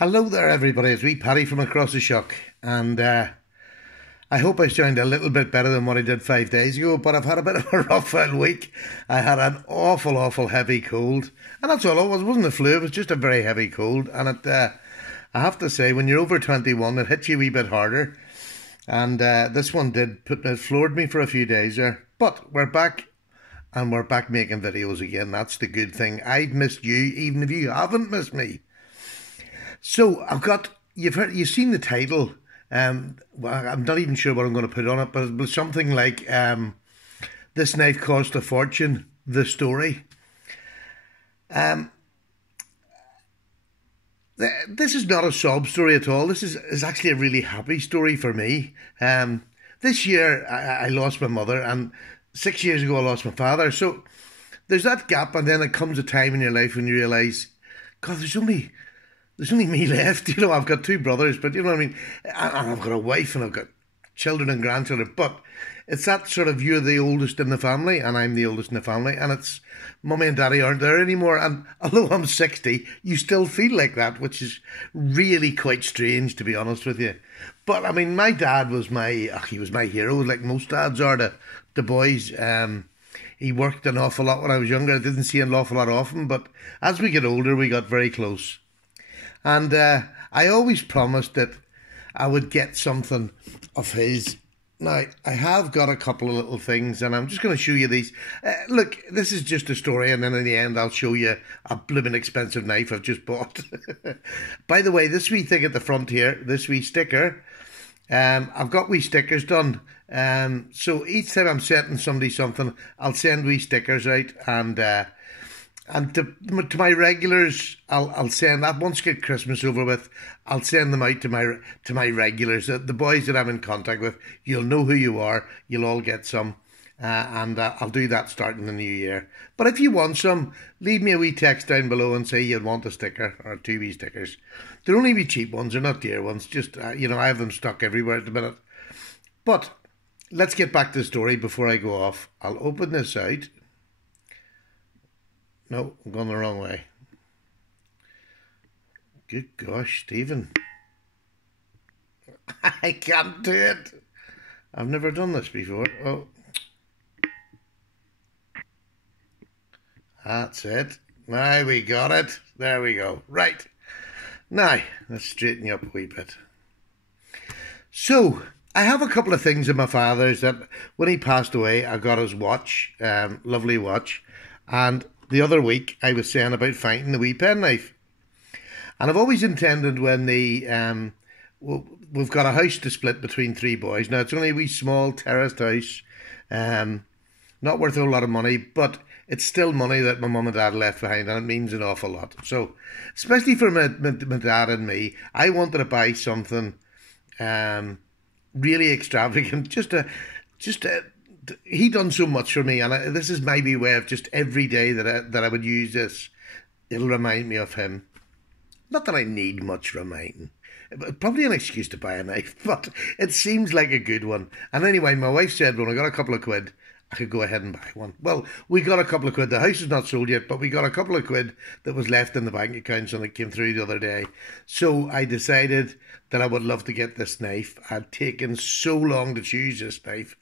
Hello there, everybody. It's wee Paddy from across the Shuck, and I hope I sound a little bit better than what I did 5 days ago. But I've had a bit of a rough old week. I had an awful heavy cold, and that's all it was. It wasn't a flu; it was just a very heavy cold. And I have to say, when you're over 21, it hits you a wee bit harder. And this one it floored me for a few days there. But we're back, and we're back making videos again. That's the good thing. I've missed you, even if you haven't missed me. So you've seen the title. Well, I'm not even sure what I'm going to put on it, but it was something like "This Knife Cost a Fortune," the story. This is not a sob story at all. This is actually a really happy story for me. This year I lost my mother, and 6 years ago I lost my father. So there's that gap, and then it comes a time in your life when you realise, God, there's only me left. You know, I've got two brothers, but you know what I mean? And I've got a wife and I've got children and grandchildren. But it's that sort of, you're the oldest in the family and I'm the oldest in the family. And it's, mummy and daddy aren't there anymore. And although I'm 60, you still feel like that, which is really quite strange, to be honest with you. But I mean, my dad was he was my hero, like most dads are to the boys. He worked an awful lot when I was younger. I didn't see him an awful lot often. But as we get older, we got very close. And I always promised that I would get something of his. Now, I have got a couple of little things, and I'm just going to show you these. Look, this is just a story, and then in the end, I'll show you a blooming expensive knife I've just bought. By the way, this wee thing at the front here, this wee sticker, I've got wee stickers done. So each time I'm sending somebody something, I'll send wee stickers out, and to my regulars, I'll send that. Once I get Christmas over with, I'll send them out to my regulars, the boys that I'm in contact with. You'll know who you are. You'll all get some, and I'll do that starting the new year. But if you want some, leave me a wee text down below and say you'd want a sticker or two wee stickers. They're only wee cheap ones. They're not dear ones. Just you know, I have them stuck everywhere at the minute. But let's get back to the story before I go off. I'll open this out. No, I'm going the wrong way. Good gosh, Stephen. I can't do it. I've never done this before. Oh. That's it. Now we got it. There we go. Right. Now, let's straighten you up a wee bit. So, I have a couple of things in my father's that when he passed away, I got his watch. Lovely watch. And the other week, I was saying about finding the wee penknife. And I've always intended when we've got a house to split between three boys. Now, it's only a wee small terraced house, not worth a whole lot of money, but it's still money that my mum and dad left behind, and it means an awful lot. So, especially for my dad and me, I wanted to buy something really extravagant, he done so much for me, and this is my wee way of just every day that I would use this. It'll remind me of him. Not that I need much reminding. Probably an excuse to buy a knife, but it seems like a good one. And anyway, my wife said when I got a couple of quid, I could go ahead and buy one. Well, we got a couple of quid. The house is not sold yet, but we got a couple of quid that was left in the bank accounts and it came through the other day. So I decided that I would love to get this knife. I'd taken so long to choose this knife.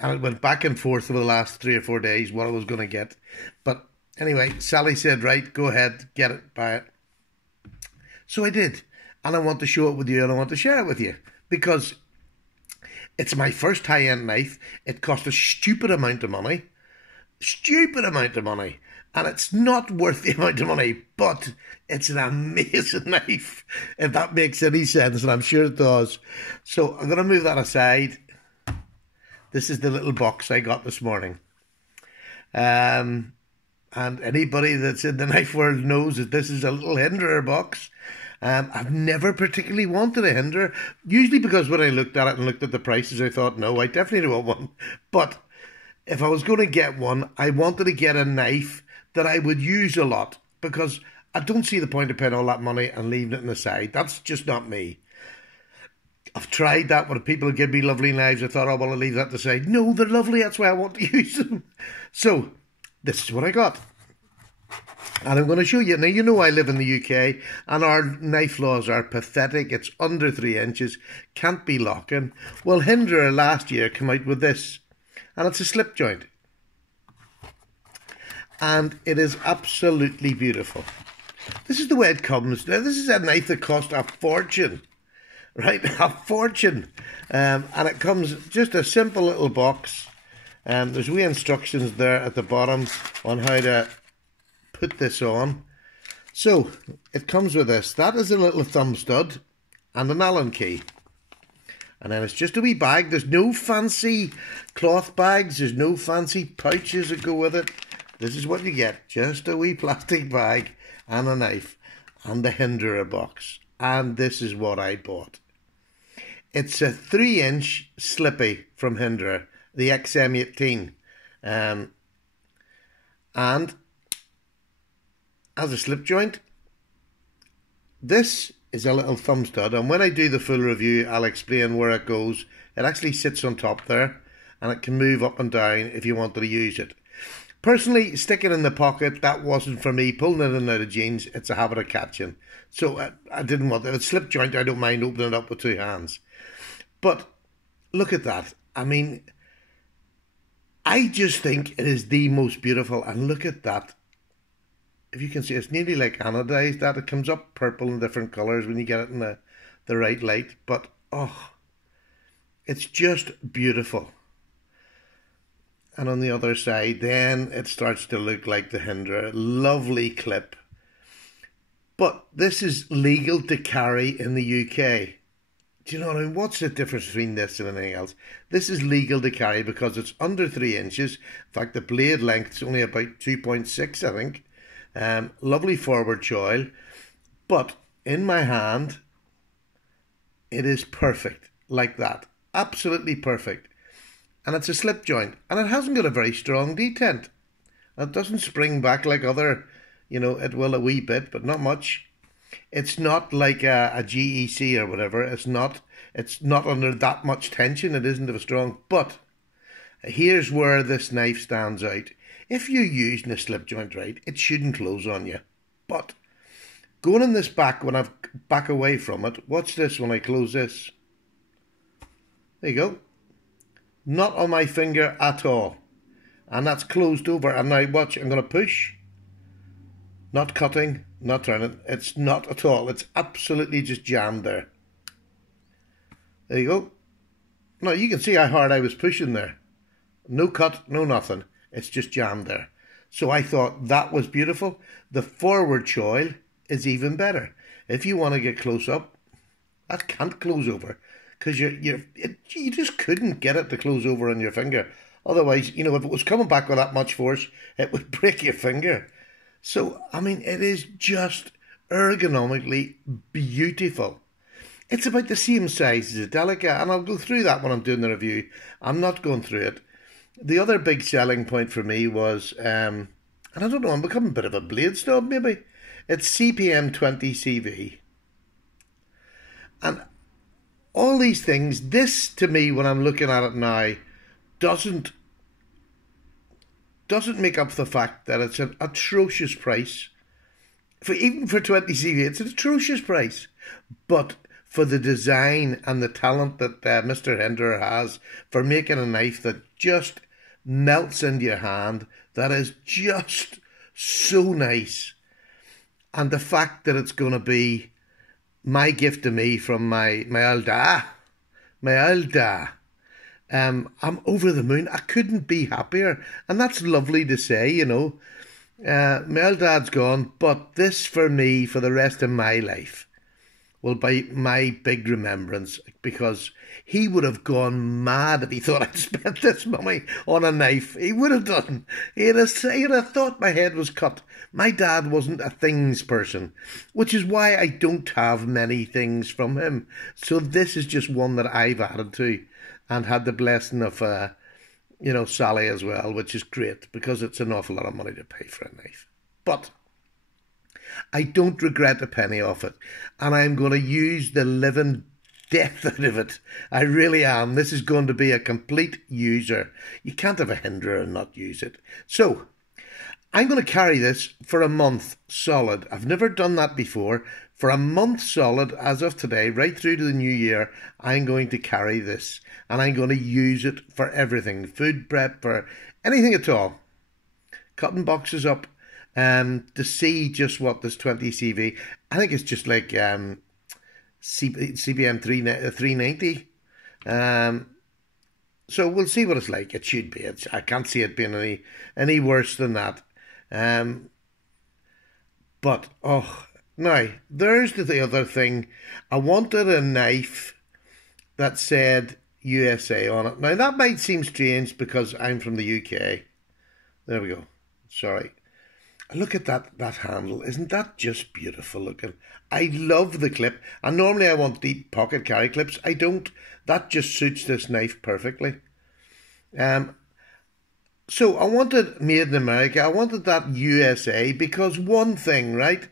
And it went back and forth over the last 3 or 4 days what I was going to get. But anyway, Sally said, right, go ahead, get it, buy it. So I did. And I want to show it with you and I want to share it with you. Because it's my first high-end knife. It cost a stupid amount of money. Stupid amount of money. And it's not worth the amount of money. But it's an amazing knife. If that makes any sense. And I'm sure it does. So I'm going to move that aside. This is the little box I got this morning. And anybody that's in the knife world knows that this is a little Hinderer box. I've never particularly wanted a Hinderer. Usually because when I looked at it and looked at the prices, I thought, no, I definitely don't want one. But if I was going to get one, I wanted to get a knife that I would use a lot. Because I don't see the point of paying all that money and leaving it on the side. That's just not me. I've tried that when people give me lovely knives. I thought, oh, well, I'll leave that to the side. No, they're lovely. That's why I want to use them. So, this is what I got. And I'm going to show you. Now, you know I live in the UK and our knife laws are pathetic. It's under 3 inches, can't be locking. Well, Hinderer last year came out with this, and it's a slip joint. And it is absolutely beautiful. This is the way it comes. Now, this is a knife that cost a fortune, right? A fortune. And it comes just a simple little box. There's wee instructions there at the bottom on how to put this on. So it comes with this. That is a little thumb stud and an Allen key. And then it's just a wee bag. There's no fancy cloth bags. There's no fancy pouches that go with it. This is what you get. Just a wee plastic bag and a knife and the Hinderer box. And this is what I bought. It's a 3-inch slippy from Hinderer, the XM18. And as a slip joint, this is a little thumb stud, and when I do the full review I'll explain where it goes. It actually sits on top there and it can move up and down if you wanted to use it. Personally, stick it in the pocket, that wasn't for me. Pulling it in out of jeans, it's a habit of catching. So I didn't want it. If it's slip joint, I don't mind opening it up with 2 hands. But look at that. I mean, I just think it is the most beautiful. And look at that. If you can see, it's nearly like anodized. That it comes up purple in different colours when you get it in the right light. But, oh, it's just beautiful. And on the other side, then it starts to look like the Hinderer. Lovely clip. But this is legal to carry in the UK. Do you know what I mean? What's the difference between this and anything else? This is legal to carry because it's under 3 inches. In fact, the blade length is only about 2.6, I think. Lovely forward choil. But in my hand, it is perfect. Like that. Absolutely perfect. And it's a slip joint, and it hasn't got a very strong detent. It doesn't spring back like other, you know, it will a wee bit, but not much. It's not like a GEC or whatever. It's not under that much tension. It isn't as strong. But here's where this knife stands out. If you're using a slip joint right, it shouldn't close on you. But going in this back, when I've back away from it, watch this when I close this. There you go. Not on my finger at all. And that's closed over. And now watch, I'm going to push. Not cutting, not turning. It's not at all. It's absolutely just jammed there. There you go. Now you can see how hard I was pushing there. No cut, no nothing. It's just jammed there. So I thought that was beautiful. The forward choil is even better. If you want to get close up, that can't close over. Because you just couldn't get it to close over on your finger. Otherwise, you know, if it was coming back with that much force, it would break your finger. So, I mean, it is just ergonomically beautiful. It's about the same size as a Delica, and I'll go through that when I'm doing the review. I'm not going through it. The other big selling point for me was, and I don't know, I'm becoming a bit of a blade snob maybe. It's CPM 20 CV. And all these things, this to me, when I'm looking at it now, doesn't make up for the fact that it's an atrocious price. Even for 20 CV, it's an atrocious price. But for the design and the talent that Mr. Hinderer has for making a knife that just melts into your hand, that is just so nice. And the fact that it's going to be my gift to me from my old da. I'm over the moon. I couldn't be happier. And that's lovely to say, you know. My old dad's gone, but this for me, for the rest of my life, will be my big remembrance, because he would have gone mad if he thought I'd spent this money on a knife. He would have done. He'd have thought my head was cut. My dad wasn't a things person, which is why I don't have many things from him. So this is just one that I've added to, and had the blessing of, you know, Sally as well, which is great, because it's an awful lot of money to pay for a knife. But I don't regret a penny of it, and I'm going to use the living death out of it. I really am. This is going to be a complete user. You can't have a Hinderer and not use it. So, I'm going to carry this for a month solid. I've never done that before. For a month solid, as of today, right through to the new year, I'm going to carry this. And I'm going to use it for everything. Food prep, for anything at all. Cutting boxes up to see just what this 20CV. I think it's just like CBM 390. So we'll see what it's like. It should be. I can't see it being any worse than that. But, oh, now, there's the other thing. I wanted a knife that said USA on it. Now, that might seem strange because I'm from the UK. There we go. Sorry. Look at that handle. Isn't that just beautiful looking? I love the clip. And normally I want deep pocket carry clips. I don't. That just suits this knife perfectly. So I wanted made in America. I wanted that USA because one thing, right?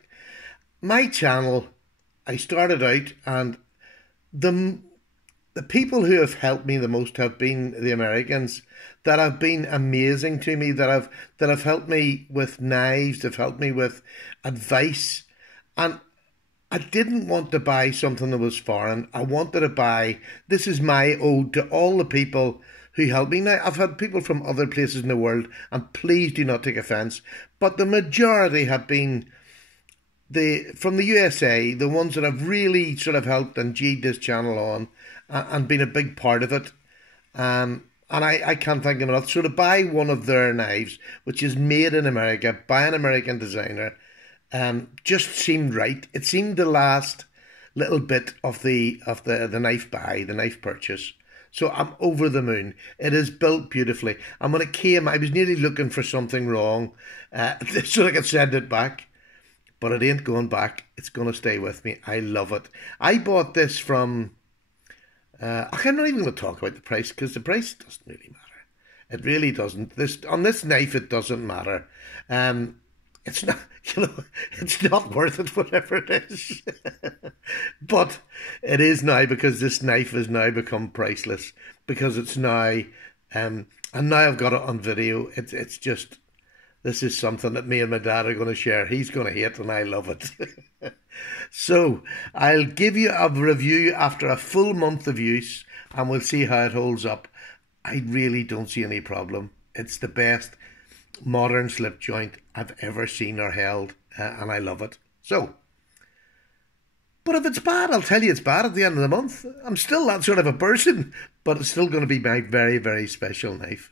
My channel, I started out and the people who have helped me the most have been the Americans that have been amazing to me, that have helped me with knives, they've helped me with advice. And I didn't want to buy something that was foreign. I wanted to buy, this is my ode to all the people who helped me. Now, I've had people from other places in the world, and please do not take offence, but the majority have been from the USA, the ones that have really sort of helped and G'd this channel on and been a big part of it. And I can't thank them enough. So to buy one of their knives, which is made in America by an American designer, just seemed right. It seemed the last little bit of the knife buy, the knife purchase. So I'm over the moon. It is built beautifully. And when it came, I was nearly looking for something wrong so I could send it back. But it ain't going back. It's going to stay with me. I love it. I bought this from... I'm not even going to talk about the price because the price doesn't really matter. It really doesn't. On this knife, it doesn't matter. It's not, it's not worth it, whatever it is. But it is now because this knife has now become priceless because it's now, and now I've got it on video. It's just, this is something that me and my dad are going to share. He's going to hate and I love it. So I'll give you a review after a full month of use and we'll see how it holds up. I really don't see any problem. It's the best modern slip joint I've ever seen or held, and I love it. So, but if it's bad, I'll tell you it's bad at the end of the month. I'm still that sort of a person, but it's still going to be my very, very special knife.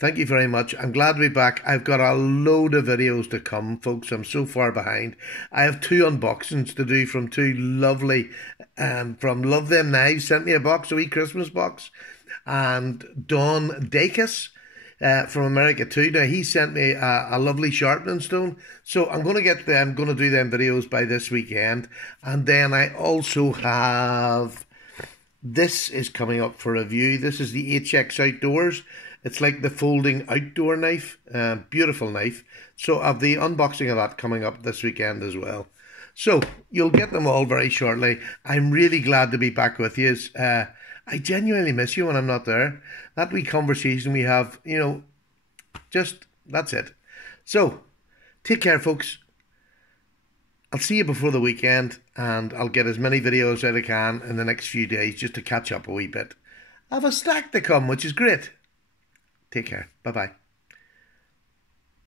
Thank you very much. I'm glad to be back. I've got a load of videos to come, folks. I'm so far behind. I have 2 unboxings to do from 2 lovely, from Love Them Knives, sent me a box, a wee Christmas box, and Don Dacus, from America too. Now he sent me a lovely sharpening stone, so I'm going to get them. Going to do them videos by this weekend, and then I also have this is coming up for review. This is the HX Outdoors. It's like the folding outdoor knife, beautiful knife. So I have the unboxing of that coming up this weekend as well. So you'll get them all very shortly. I'm really glad to be back with you. I genuinely miss you when I'm not there. That wee conversation we have, just, that's it. So, take care, folks. I'll see you before the weekend, and I'll get as many videos as I can in the next few days just to catch up a wee bit. I have a stack to come, which is great. Take care. Bye-bye.